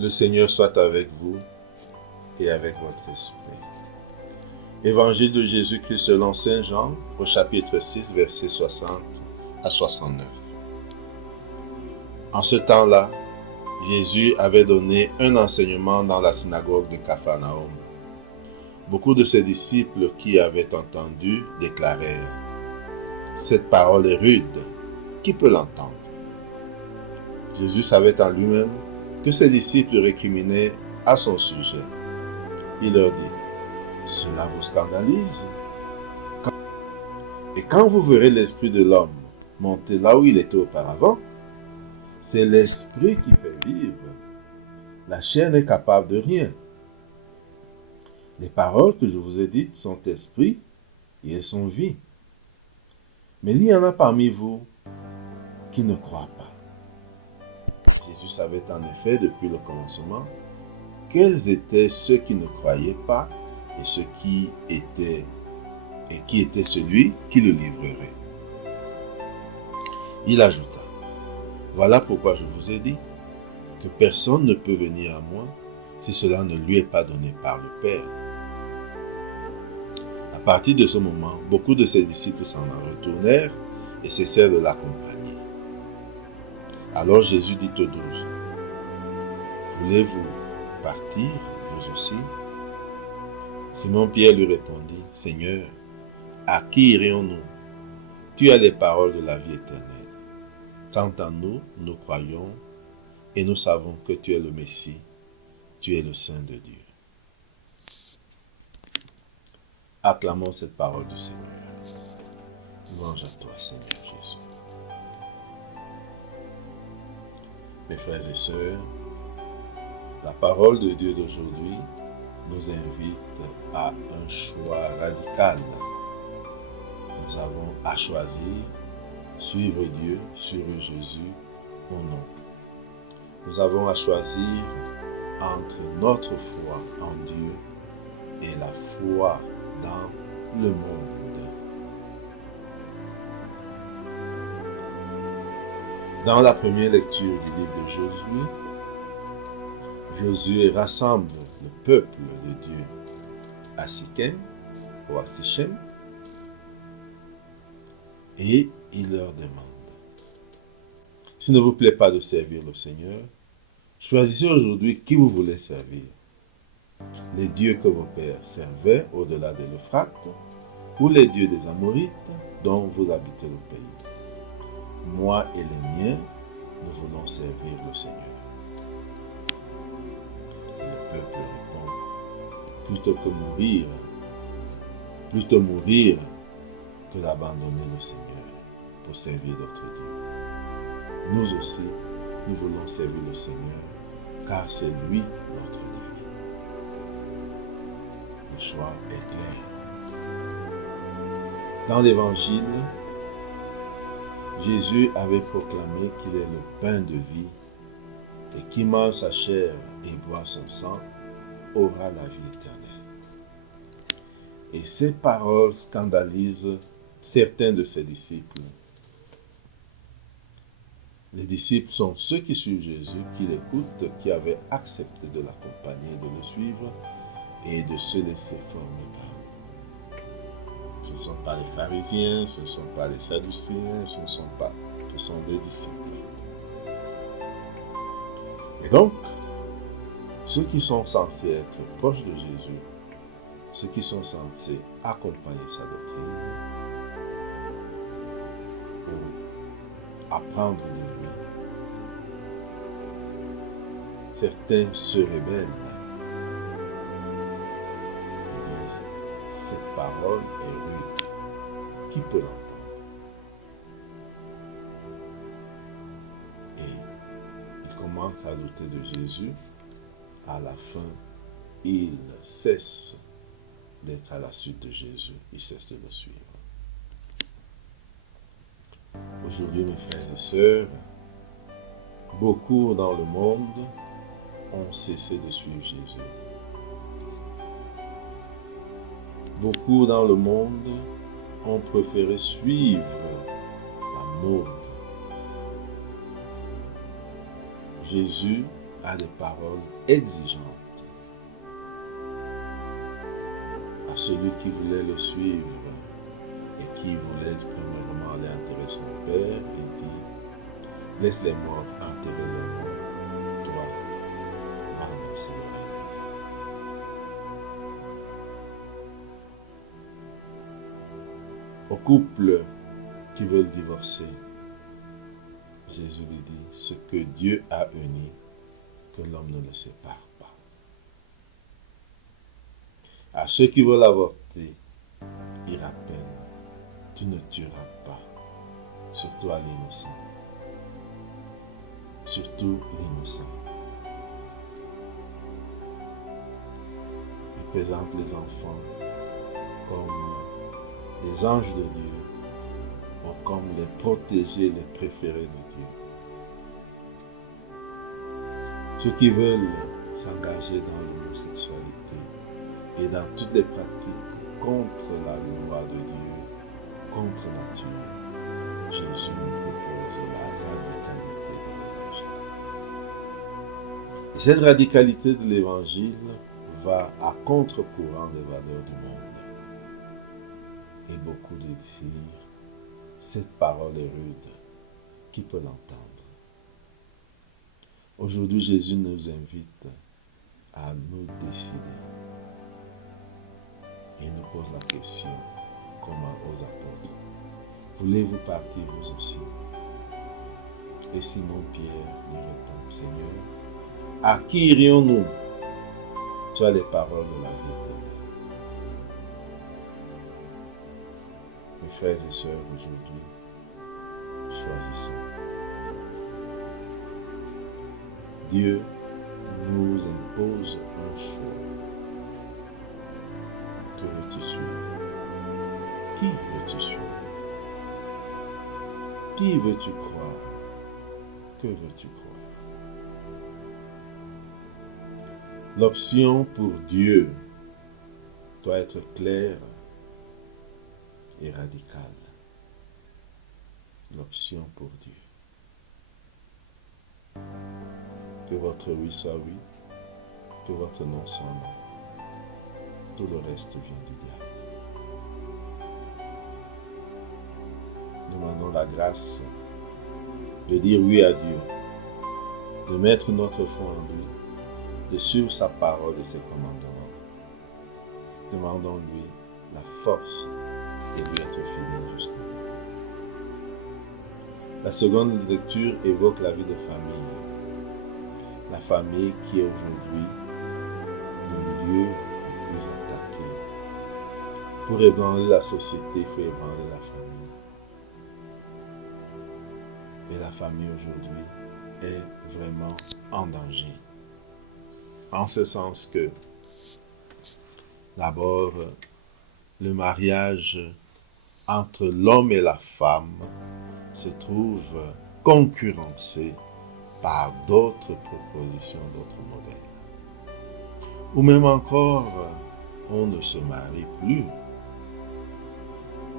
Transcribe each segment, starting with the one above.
Le Seigneur soit avec vous et avec votre esprit. Évangile de Jésus-Christ selon Saint Jean, au chapitre 6, versets 60 à 69. En ce temps-là, Jésus avait donné un enseignement dans la synagogue de Capharnaüm. Beaucoup de ses disciples qui avaient entendu déclarèrent : « Cette parole est rude, qui peut l'entendre ?» Jésus savait en lui-même que ses disciples récriminaient à son sujet. Il leur dit : « Cela vous scandalise ? Et quand vous verrez l'Esprit de l'homme monter là où il était auparavant, c'est l'Esprit qui fait vivre. La chair n'est capable de rien. Les paroles que je vous ai dites sont esprit et elles sont vie. Mais il y en a parmi vous qui ne croient pas. » Jésus savait en effet depuis le commencement quels étaient ceux qui ne croyaient pas et qui était celui qui le livrerait. Il ajouta : « Voilà pourquoi je vous ai dit que personne ne peut venir à moi si cela ne lui est pas donné par le Père. » À partir de ce moment, beaucoup de ses disciples s'en retournèrent et cessèrent de l'accompagner. Alors Jésus dit aux 12 : « Voulez-vous partir, vous aussi ? » Simon-Pierre lui répondit : « Seigneur, à qui irions-nous ? Tu as les paroles de la vie éternelle. Quant à nous, nous croyons et nous savons que tu es le Messie, tu es le Saint de Dieu. » Acclamons cette parole du Seigneur. Louange à toi, Seigneur Jésus. Mes frères et sœurs, la parole de Dieu d'aujourd'hui nous invite à un choix radical. Nous avons à choisir suivre Dieu, suivre Jésus ou non. Nous avons à choisir entre notre foi en Dieu et la foi dans le monde. Dans la première lecture du livre de Josué rassemble le peuple de Dieu à Sichem ou à Sichem et il leur demande : « S'il ne vous plaît pas de servir le Seigneur, choisissez aujourd'hui qui vous voulez servir. Les dieux que vos pères servaient au-delà de l'Euphrate, ou les dieux des Amorites dont vous habitez le pays. Moi et les miens, nous voulons servir le Seigneur. » Et le peuple répond : « plutôt mourir que d'abandonner le Seigneur pour servir d'autres dieux. Nous aussi, nous voulons servir le Seigneur, car c'est lui notre Dieu. » Le choix est clair. Dans l'Évangile, Jésus avait proclamé qu'il est le pain de vie et qui mange sa chair et boit son sang aura la vie éternelle. Et ces paroles scandalisent certains de ses disciples. Les disciples sont ceux qui suivent Jésus, qui l'écoutent, qui avaient accepté de l'accompagner, de le suivre et de se laisser former par lui. Ce ne sont pas les pharisiens, ce ne sont pas les sadducéens, ce sont des disciples. Et donc, ceux qui sont censés être proches de Jésus, ceux qui sont censés accompagner sa doctrine, pour apprendre de lui, certains se rebellent. Ils disent : « Cette parole est rude, qui peut l'entendre ? » Et ils commencent à douter de Jésus. À la fin, ils cessent d'être à la suite de Jésus, ils cessent de le suivre. Aujourd'hui, mes frères et sœurs, beaucoup dans le monde ont cessé de suivre Jésus. Beaucoup dans le monde ont préféré suivre la mode. Jésus a des paroles exigeantes à celui qui voulait le suivre et qui voulait premièrement aller enterrer son père. Il dit, laisse les morts enterrer leurs morts, toi, m'annoncer le règne. Aux couples qui veulent divorcer, Jésus lui dit, ce que Dieu a uni, que l'homme ne le sépare pas. À ceux qui veulent avorter, il rappelle, tu ne tueras pas, surtout à l'innocent. Surtout l'innocent. Il présente les enfants comme des anges de Dieu, ou comme les protégés, les préférés de Dieu. Ceux qui veulent s'engager dans l'homosexualité et dans toutes les pratiques contre la loi de Dieu, contre nature, Jésus nous propose la radicalité de l'Évangile. Et cette radicalité de l'Évangile va à contre-courant des valeurs du monde. Et beaucoup de dire, cette parole est rude, qui peut l'entendre? Aujourd'hui, Jésus nous invite à nous décider. Et il nous pose la question, comme aux apôtres. Voulez-vous partir vous aussi? Et Simon Pierre lui répond, Seigneur, à qui irions-nous? Tu as les paroles de la vie éternelle. Mes frères et sœurs, aujourd'hui, choisissons. Dieu nous impose un choix. Que veux-tu suivre? Qui veux-tu suivre? Qui veux-tu croire? Que veux-tu croire? L'option pour Dieu doit être claire et radicale. L'option pour Dieu. Que votre oui soit oui, que votre non soit non. Tout le reste vient du diable. Demandons la grâce de dire oui à Dieu, de mettre notre foi en lui, de suivre sa parole et ses commandements. Demandons-lui la force de lui être fidèle jusqu'au bout. La seconde lecture évoque la vie de famille. La famille qui est aujourd'hui le lieu le plus attaqué. Pour ébranler la société, il faut ébranler la famille. Et la famille aujourd'hui est vraiment en danger. En ce sens que, d'abord, le mariage entre l'homme et la femme se trouve concurrencé par d'autres propositions, d'autres modèles. Ou même encore, on ne se marie plus.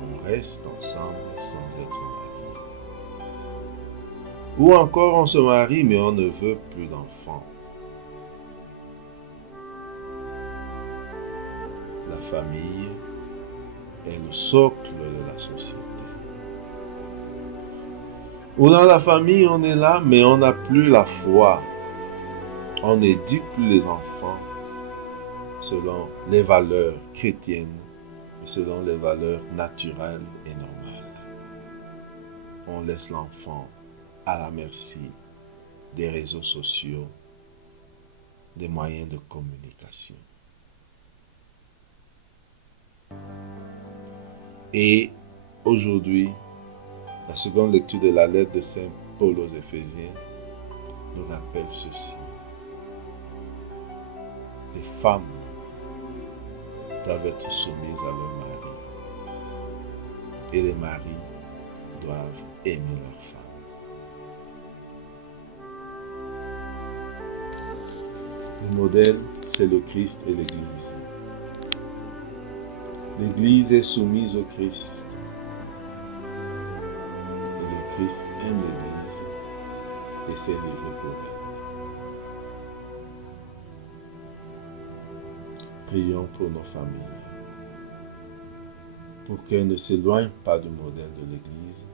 On reste ensemble sans être marié. Ou encore, on se marie mais on ne veut plus d'enfants. La famille est le socle de la société. Ou dans la famille, on est là, mais on n'a plus la foi. On n'éduque plus les enfants selon les valeurs chrétiennes et selon les valeurs naturelles et normales. On laisse l'enfant à la merci des réseaux sociaux, des moyens de communication. Et aujourd'hui, la seconde lecture de la lettre de Saint Paul aux Éphésiens nous rappelle ceci. Les femmes doivent être soumises à leur mari. Et les maris doivent aimer leurs femmes. Le modèle, c'est le Christ et l'Église. L'Église est soumise au Christ. Et le Christ aime l'Église et s'est livré pour elle. Prions pour nos familles, pour qu'elles ne s'éloignent pas du modèle de l'Église,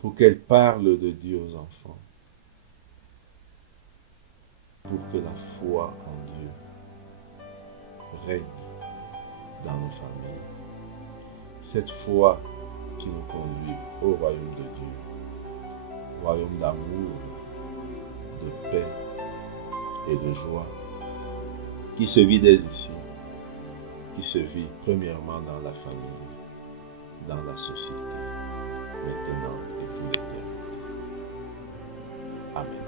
pour qu'elles parlent de Dieu aux enfants, pour que la foi en Dieu règne dans nos familles. Cette foi qui nous conduit au royaume de Dieu, royaume d'amour, de paix et de joie, qui se vit dès ici, qui se vit premièrement dans la famille, dans la société, maintenant et pour l'éternité. Amen.